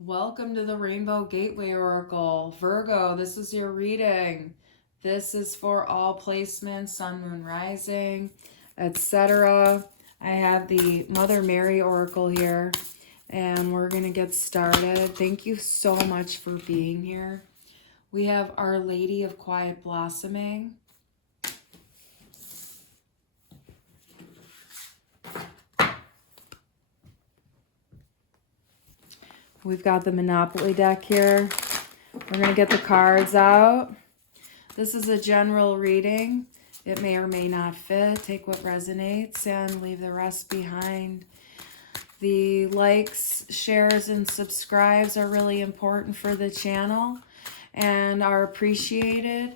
Welcome to the Rainbow Gateway Oracle. Virgo, this is your reading. This is for all placements, sun, moon, rising, etc. I have the Mother Mary Oracle here, and we're going to get started. Thank you so much for being here. We have Our Lady of Quiet Blossoming. We've got the Monopoly deck here. We're going to get the cards out. This is a general reading. It may or may not fit. Take what resonates and leave the rest behind. The likes, shares, and subscribes are really important for the channel and are appreciated.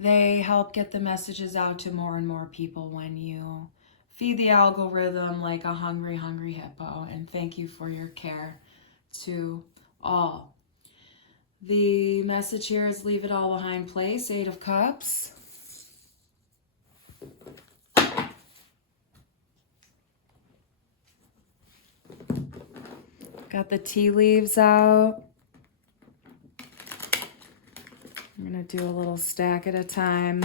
They help get the messages out to more and more people when you feed the algorithm like a hungry, hungry hippo. And thank you for your care to all. The message here is leave it all behind, place. 8 of Cups. Got the tea leaves out. I'm going to do a little stack at a time.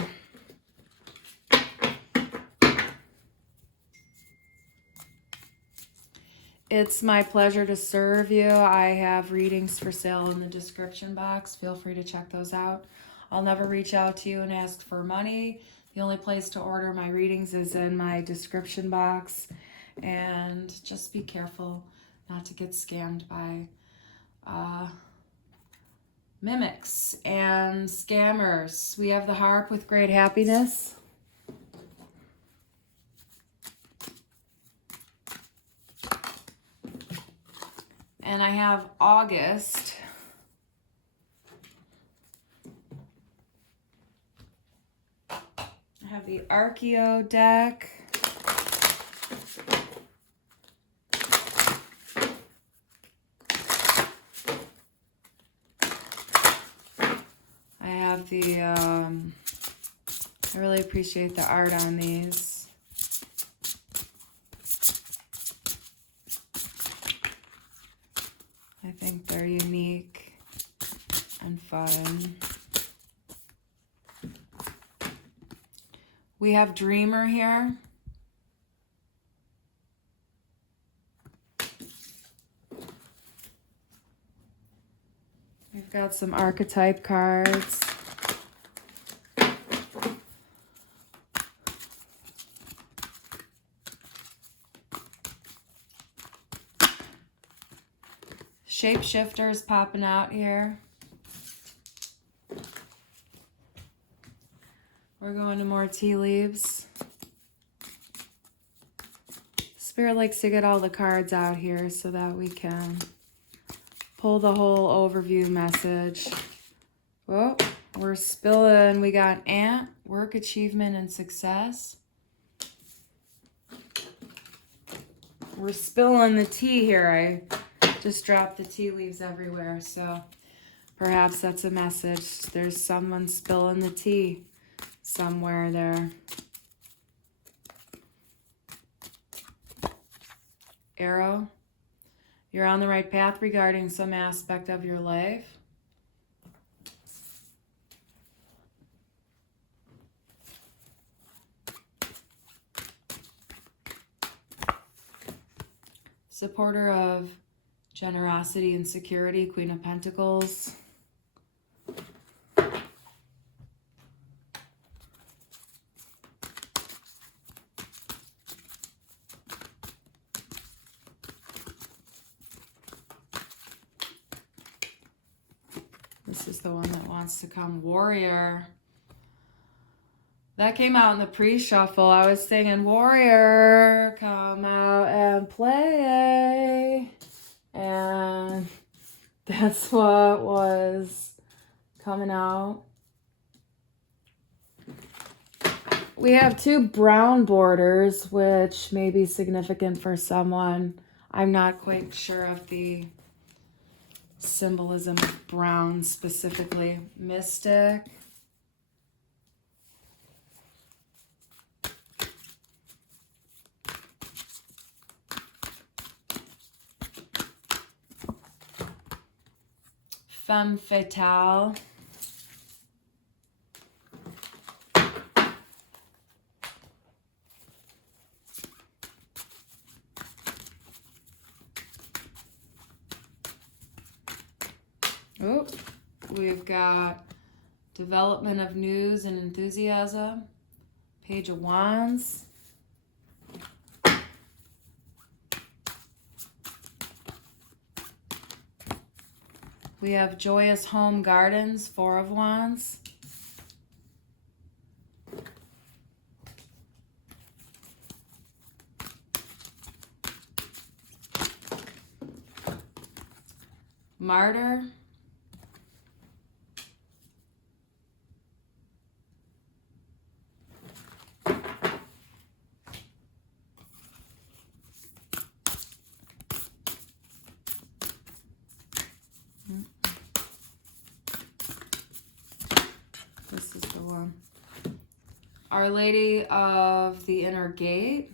It's my pleasure to serve you. I have readings for sale in the description box. Feel free to check those out. I'll never reach out to you and ask for money. The only place to order my readings is in my description box. And just be careful not to get scammed by mimics and scammers. We have the harp with great happiness. And I have August. I have the Archeo deck. I have the, I really appreciate the art on these. I think they're unique and fun. We have Dreamer here. We've got some archetype cards. Shapeshifters popping out here. We're going to more tea leaves. Spirit likes to get all the cards out here so that we can pull the whole overview message. Whoa, we're spilling. We got Ant, work, achievement, and success. We're spilling the tea here. I just dropped the tea leaves everywhere, so perhaps that's a message. There's someone spilling the tea somewhere there. Arrow, you're on the right path regarding some aspect of your life. Supporter of generosity and security, Queen of Pentacles. This is the one that wants to come, Warrior. That came out in the pre-shuffle. I was singing, Warrior, come out and play. And that's what was coming out. We have 2 brown borders, which may be significant for someone. I'm not quite sure of the symbolism of brown specifically. Mystic. femme fatale. Oh, we've got development of news and enthusiasm. Page of Wands. We have joyous home gardens, 4 of Wands. Martyr. This is the one. Our Lady of the Inner Gate.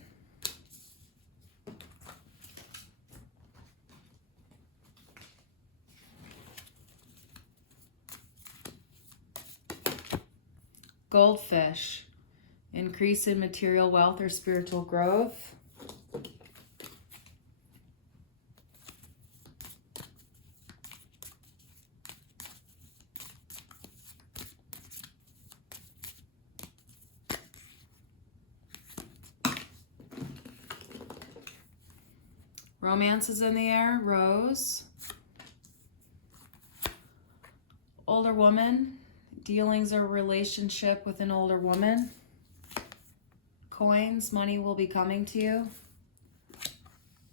Goldfish. Increase in material wealth or spiritual growth. Romance is in the air. Rose. Older woman. Dealings or relationship with an older woman. Coins. Money will be coming to you.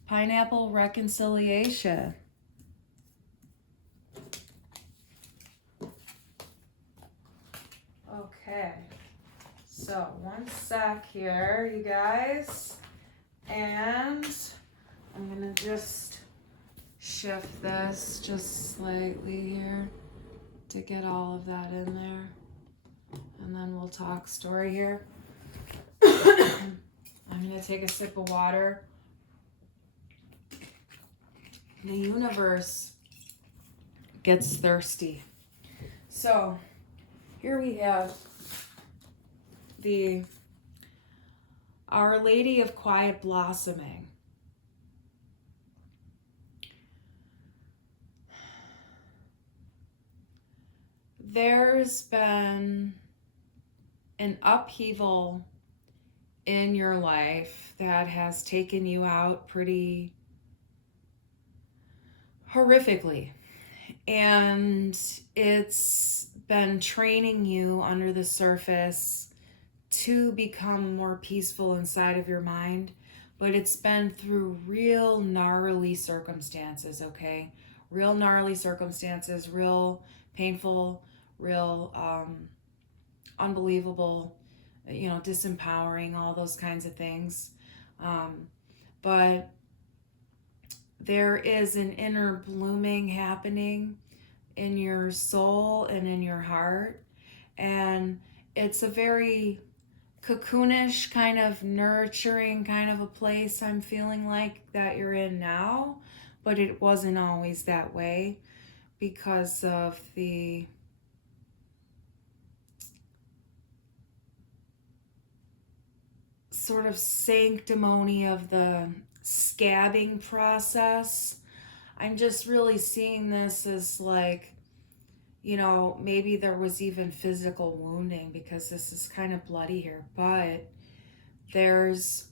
Pineapple. Reconciliation. Okay. So, one sec here, you guys. And I'm going to just shift this just slightly here to get all of that in there. And then we'll talk story here. I'm going to take a sip of water. The universe gets thirsty. So here we have the Our Lady of Quiet Blossoming. There's been an upheaval in your life that has taken you out pretty horrifically. And it's been training you under the surface to become more peaceful inside of your mind. But it's been through real gnarly circumstances, okay? Real gnarly circumstances, real painful, real unbelievable, disempowering, all those kinds of things. But there is an inner blooming happening in your soul and in your heart. And it's a very cocoonish, kind of nurturing kind of a place I'm feeling like that you're in now. But it wasn't always that way because of the sort of sanctimony of the scabbing process. I'm just really seeing this as like, maybe there was even physical wounding because this is kind of bloody here, but there's,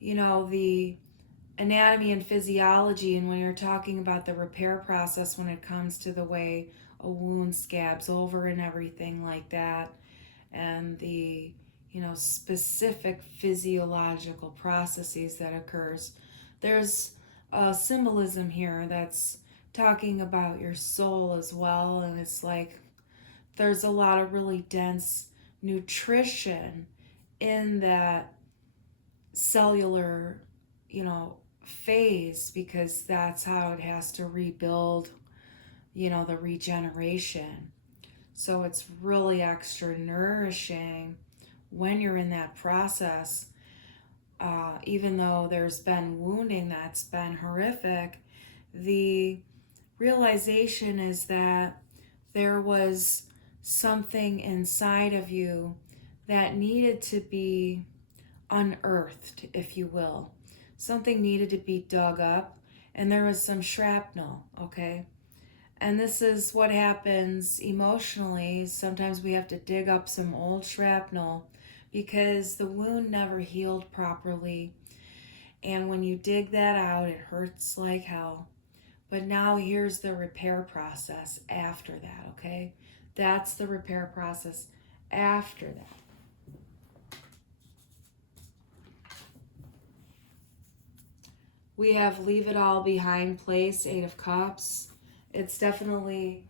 the anatomy and physiology, and when you're talking about the repair process when it comes to the way a wound scabs over and everything like that, and the specific physiological processes that occurs, there's a symbolism here that's talking about your soul as well. And it's like there's a lot of really dense nutrition in that cellular phase, because that's how it has to rebuild the regeneration. So it's really extra nourishing when you're in that process, even though there's been wounding that's been horrific. The realization is that there was something inside of you that needed to be unearthed, if you will. Something needed to be dug up, and there was some shrapnel, okay? And this is what happens emotionally. Sometimes we have to dig up some old shrapnel because the wound never healed properly. And when you dig that out, it hurts like hell. But now here's the repair process after that, okay? That's the repair process after that. We have leave it all behind place, 8 of Cups. It's definitely,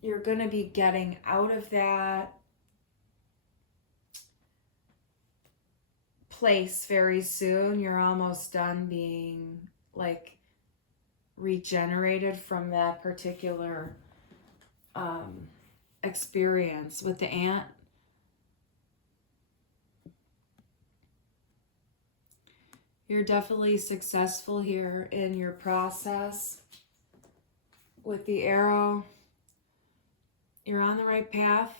you're going to be getting out of that place very soon. You're almost done being like regenerated from that particular experience with the ant. You're definitely successful here in your process with the arrow. You're on the right path.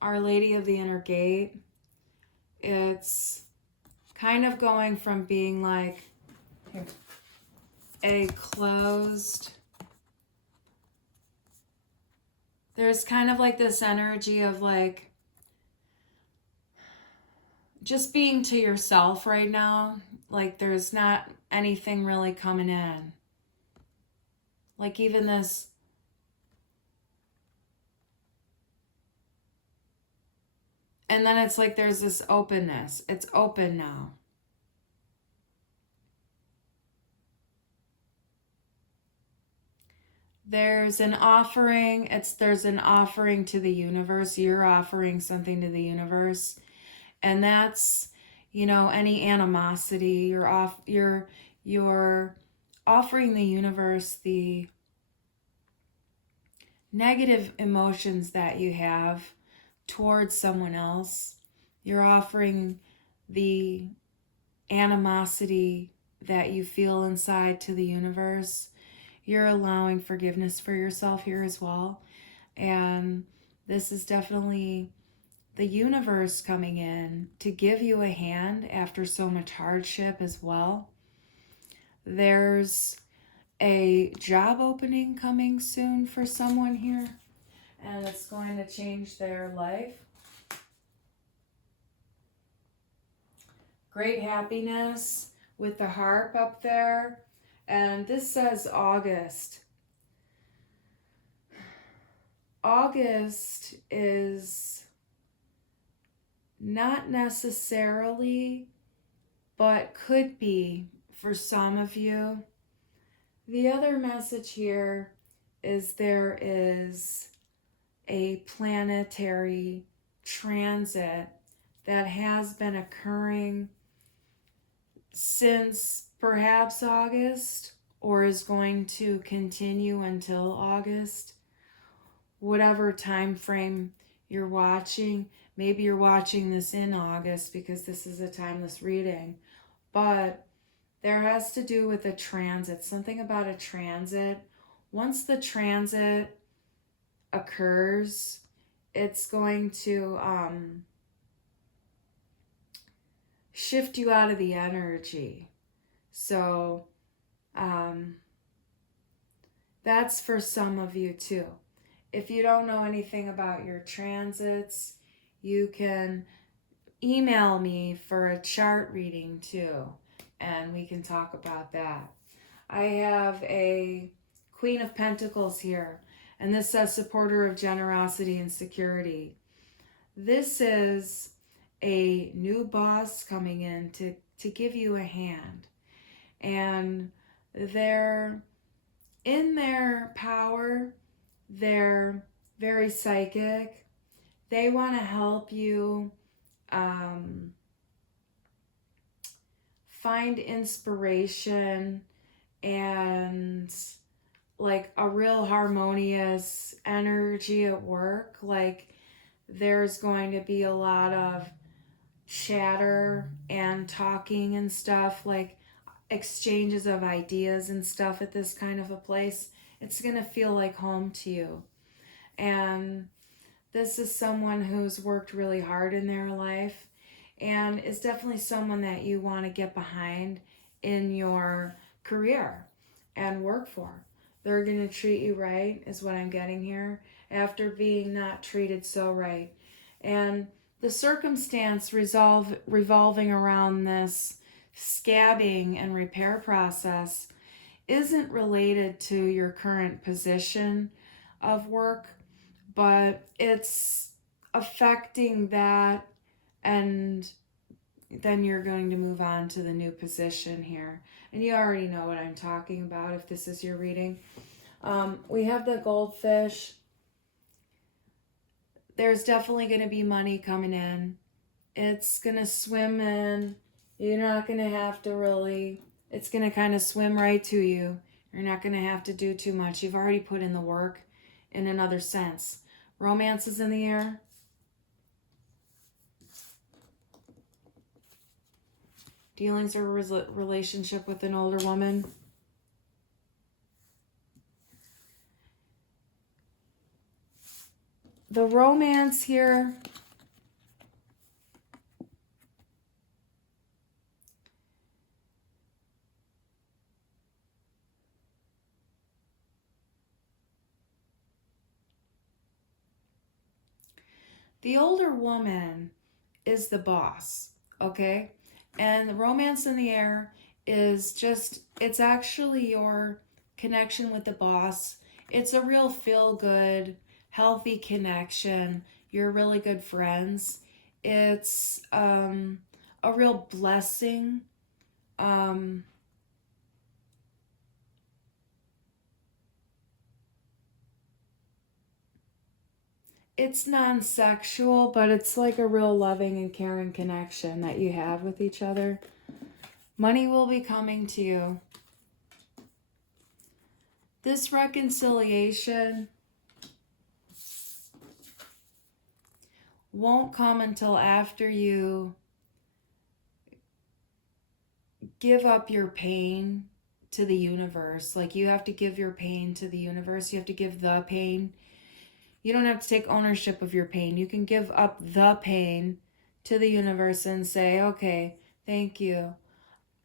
Our Lady of the Inner Gate. It's kind of going from being like a closed, there's kind of like this energy of like just being to yourself right now. Like there's not anything really coming in. Like even this, and then it's like there's this openness. It's open now. There's an offering. There's an offering to the universe. You're offering something to the universe. And that's, you know, any animosity. You're offering the universe the negative emotions that you have towards someone else. You're offering the animosity that you feel inside to the universe. You're allowing forgiveness for yourself here as well. And this is definitely the universe coming in to give you a hand after so much hardship as well. There's a job opening coming soon for someone here, and it's going to change their life. Great happiness with the harp up there. And this says August. August is not necessarily, but could be for some of you. The other message here is there is a planetary transit that has been occurring since perhaps August, or is going to continue until August. Whatever time frame you're watching, maybe you're watching this in August because this is a timeless reading, but there has to do with a transit, something about a transit. Once the transit occurs, it's going to shift you out of the energy. So that's for some of you too. If you don't know anything about your transits, you can email me for a chart reading too, and we can talk about that. I have a Queen of Pentacles here, and this says supporter of generosity and security. This is a new boss coming in to give you a hand. And they're in their power. They're very psychic. They want to help you find inspiration and like a real harmonious energy at work. Like there's going to be a lot of chatter and talking and stuff. Like exchanges of ideas and stuff at this kind of a place. It's going to feel like home to you. And this is someone who's worked really hard in their life and is definitely someone that you want to get behind in your career and work for. They're going to treat you right, is what I'm getting here, after being not treated so right. And the circumstance revolving around this scabbing and repair process isn't related to your current position of work, but it's affecting that, and then you're going to move on to the new position here. And you already know what I'm talking about if this is your reading. We have the goldfish. There's definitely going to be money coming in. It's going to swim in. You're not going to have to really, it's going to kind of swim right to you. You're not going to have to do too much. You've already put in the work in another sense. Romance is in the air. Dealings or relationship with an older woman. The romance here, the older woman is the boss, okay? And the romance in the air is just, it's actually your connection with the boss. It's a real feel-good, healthy connection. You're really good friends. It's a real blessing. It's non-sexual, but it's like a real loving and caring connection that you have with each other. Money will be coming to you. This reconciliation won't come until after you give up your pain to the universe. Like, you have to give your pain to the universe. You have to give the pain. You don't have to take ownership of your pain. You can give up the pain to the universe and say, okay, thank you.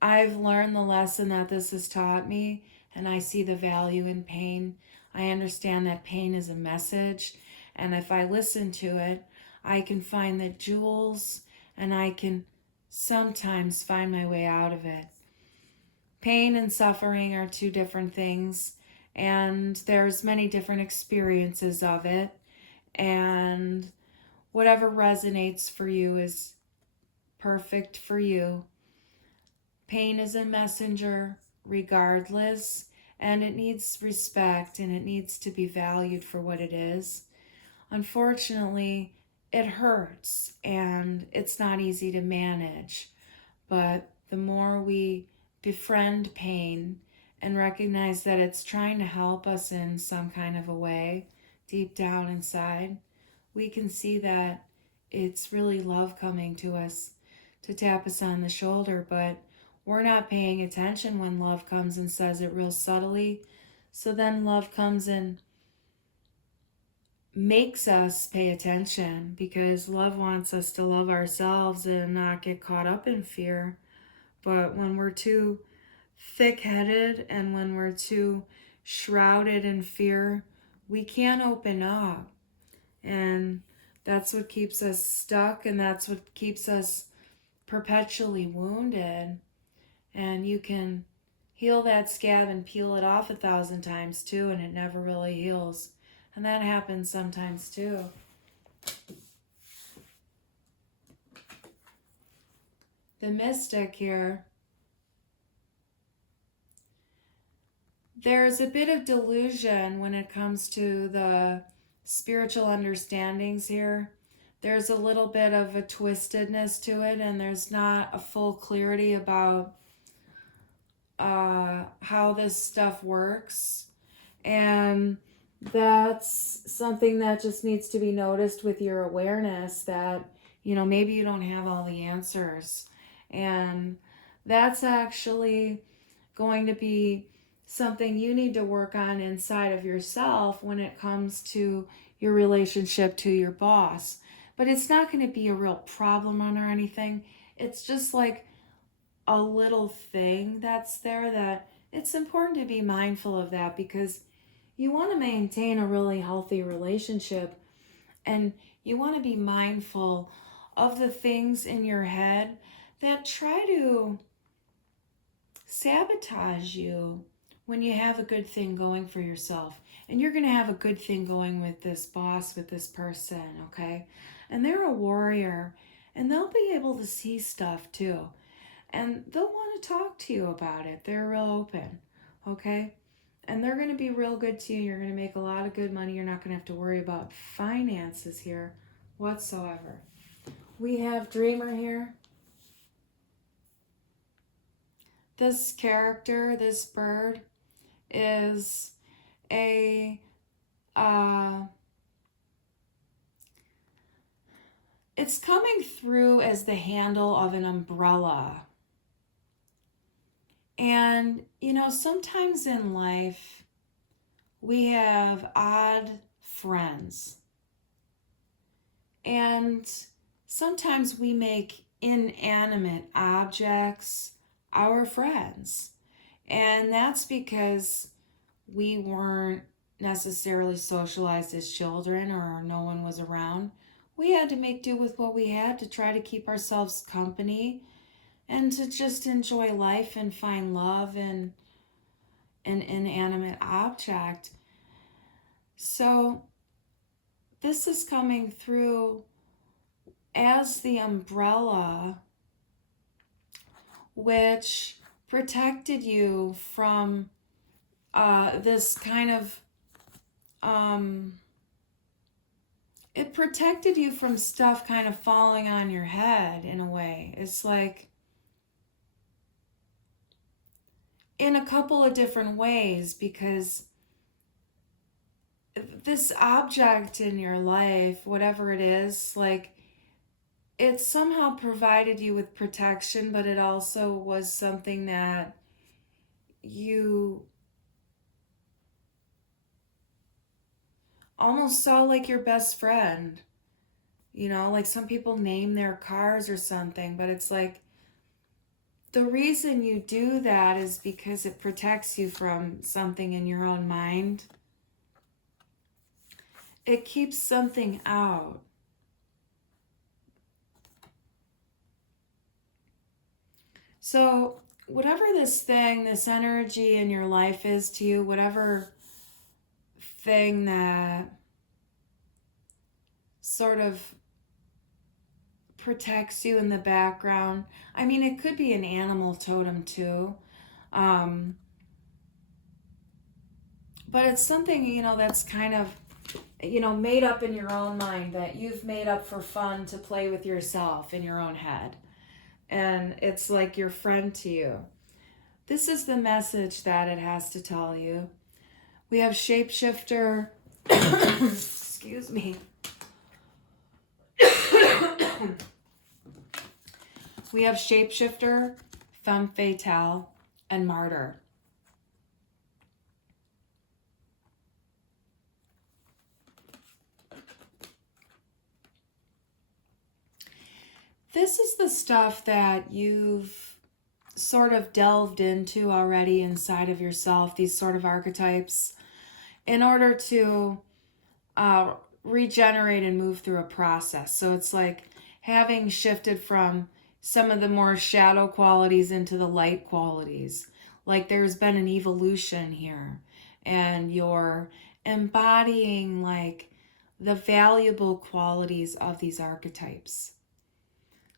I've learned the lesson that this has taught me, and I see the value in pain. I understand that pain is a message, and if I listen to it, I can find the jewels, and I can sometimes find my way out of it. Pain and suffering are two different things, and there's many different experiences of it, and whatever resonates for you is perfect for you. Pain is a messenger regardless, and it needs respect, and it needs to be valued for what it is. Unfortunately, it hurts, and it's not easy to manage, but the more we befriend pain and recognize that it's trying to help us in some kind of a way deep down inside, we can see that it's really love coming to us to tap us on the shoulder, but we're not paying attention when love comes and says it real subtly. So then love comes and makes us pay attention, because love wants us to love ourselves and not get caught up in fear. But when we're too thick-headed and when we're too shrouded in fear, we can't open up. And that's what keeps us stuck, and that's what keeps us perpetually wounded. And you can heal that scab and peel it off 1,000 times too, and it never really heals. And that happens sometimes too. The mystic here, there's a bit of delusion when it comes to the spiritual understandings here. There's a little bit of a twistedness to it, and there's not a full clarity about how this stuff works. And that's something that just needs to be noticed with your awareness, that, you know, maybe you don't have all the answers. And that's actually going to be something you need to work on inside of yourself when it comes to your relationship to your boss. But it's not going to be a real problem or anything. It's just like a little thing that's there that it's important to be mindful of that, because you want to maintain a really healthy relationship, and you want to be mindful of the things in your head that try to sabotage you when you have a good thing going for yourself. And you're going to have a good thing going with this boss, with this person, okay? And they're a warrior, and they'll be able to see stuff too. And they'll want to talk to you about it. They're real open, okay? And they're going to be real good to you. You're going to make a lot of good money. You're not going to have to worry about finances here whatsoever. We have Dreamer here. This character, this bird, is it's coming through as the handle of an umbrella. And, sometimes in life, we have odd friends. And sometimes we make inanimate objects our friends. And that's because we weren't necessarily socialized as children, or no one was around. We had to make do with what we had to try to keep ourselves company and to just enjoy life and find love in an inanimate object. So this is coming through as the umbrella, which protected you from this kind of, it protected you from stuff kind of falling on your head in a way. It's like, in a couple of different ways, because this object in your life, whatever it is, like, it somehow provided you with protection, but it also was something that you almost saw like your best friend. Like some people name their cars or something, but it's like, the reason you do that is because it protects you from something in your own mind. It keeps something out. So whatever this thing, this energy in your life is to you, whatever thing that sort of protects you in the background. I mean, it could be an animal totem too. But it's something, that's kind of, made up in your own mind, that you've made up for fun to play with yourself in your own head. And it's like your friend to you. This is the message that it has to tell you. We have shapeshifter. Excuse me. We have shapeshifter, femme fatale, and martyr. This is the stuff that you've sort of delved into already inside of yourself, these sort of archetypes, in order to regenerate and move through a process. So it's like having shifted from some of the more shadow qualities into the light qualities. Like there's been an evolution here, and you're embodying like the valuable qualities of these archetypes.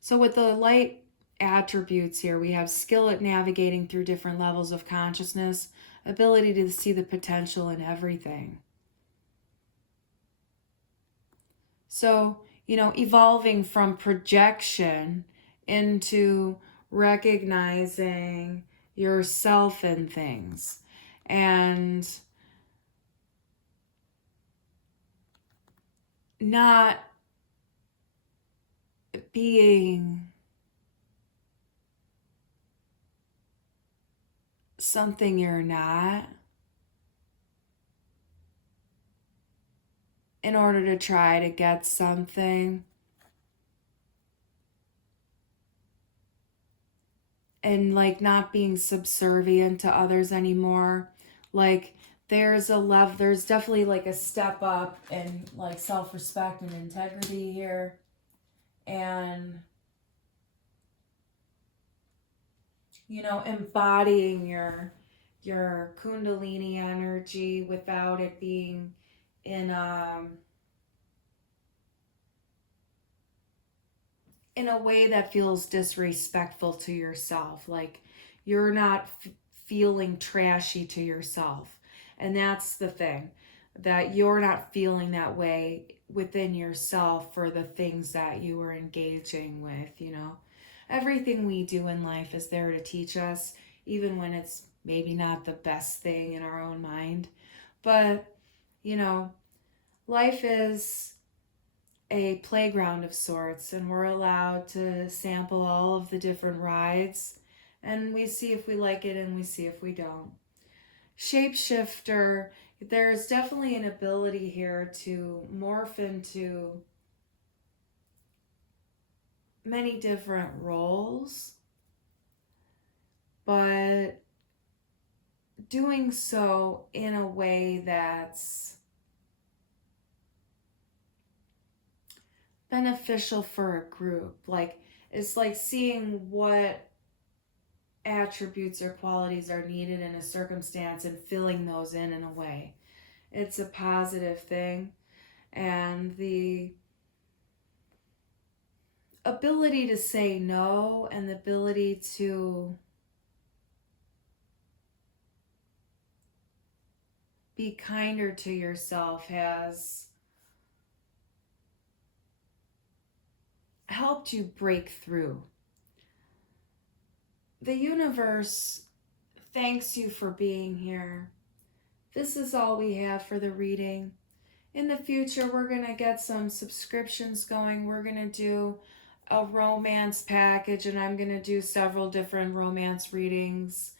So with the light attributes here, we have skill at navigating through different levels of consciousness, ability to see the potential in everything. So, evolving from projection into recognizing yourself in things, and not being something you're not in order to try to get something. And like not being subservient to others anymore. Like there's definitely like a step up in like self-respect and integrity here. And you know, embodying your kundalini energy without it being in a way that feels disrespectful to yourself. Like you're not feeling trashy to yourself. And that's the thing, that you're not feeling that way within yourself for the things that you are engaging with, you know. Everything we do in life is there to teach us, even when it's maybe not the best thing in our own mind. But, you know, life is a playground of sorts, and we're allowed to sample all of the different rides, and we see if we like it and we see if we don't. Shapeshifter, there's definitely an ability here to morph into many different roles, but doing so in a way that's beneficial for a group. Like it's like seeing what attributes or qualities are needed in a circumstance and filling those in a way. It's a positive thing. And the ability to say no and the ability to be kinder to yourself has helped you break through. The universe thanks you for being here. This is all we have for the reading. In the future, we're going to get some subscriptions going. We're going to do a romance package, and I'm going to do several different romance readings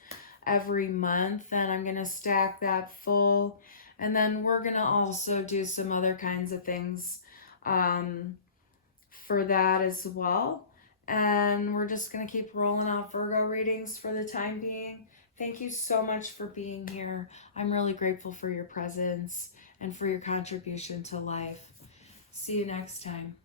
every month, and I'm going to stack that full. And then we're going to also do some other kinds of things for that as well. And we're just going to keep rolling out Virgo readings for the time being. Thank you so much for being here. I'm really grateful for your presence and for your contribution to life. See you next time.